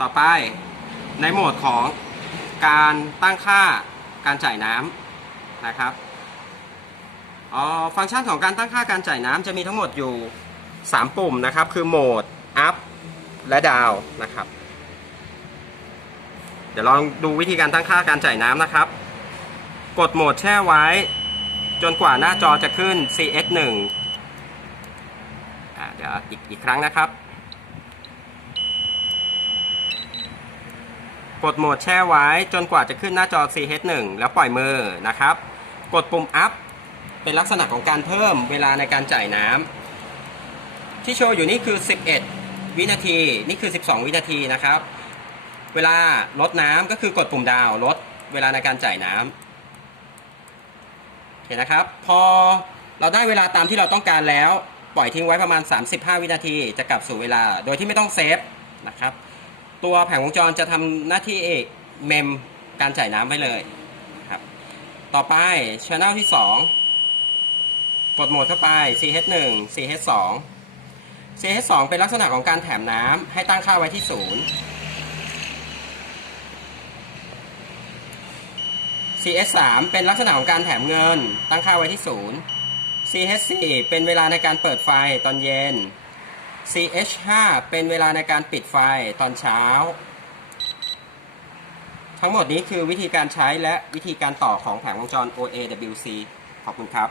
ต่อไปในโหมดของการตั้งค่าการจ่ายน้ำนะครับอ๋อฟังก์ชันของการตั้งค่าการจ่ายน้ำจะมีทั้งหมดอยู่ 3 ปุ่มนะครับ คือโหมด up และ down นะครับ เดี๋ยวลองดูวิธีการตั้งค่าการจ่ายน้ำนะครับ กดโหมดแช่ไว้ จนกว่าหน้าจอจะขึ้น CS1 อ่าเดี๋ยวอีกอีกครั้งนะครับ กดโหมดแช่ไว้จนกว่าจะขึ้นหน้าจอ CH1 แล้วปล่อยมือนะครับ กดปุ่ม up เป็นลักษณะของการเพิ่มเวลาในการจ่ายน้ำที่โชว์อยู่นี่คือ 11 วินาที นี่คือ 12 วินาทีนะครับ เวลาลดน้ำก็คือกดปุ่มดาวลดเวลาในการจ่ายน้ำโอเคนะครับ พอเราได้เวลาตามที่เราต้องการแล้ว ปล่อยทิ้งไว้ประมาณ 35 วินาที จะกลับสู่เวลา โดยที่ไม่ต้องเซฟนะครับ ตัวแผงวงจรจะทำหน้าที่เอกเมมการจ่ายน้ำไว้เลยครับต่อไปช anel ที่ 2 กดโหมดเข้าไป CH1 CH2 CH2 เป็นลักษณะของการแถมน้ำให้ตั้งค่าไว้ที่ศูนย์ CS3 เป็นลักษณะของการแถมเงินตั้งค่าไว้ที่ศูนย์ CH4 เป็นเวลาในการเปิดไฟตอนเย็น CH5 เป็นเวลาในการปิดไฟตอนเช้า ทั้งหมดนี้คือวิธีการใช้และวิธีการต่อของแผงวงจร OAWC ขอบคุณครับ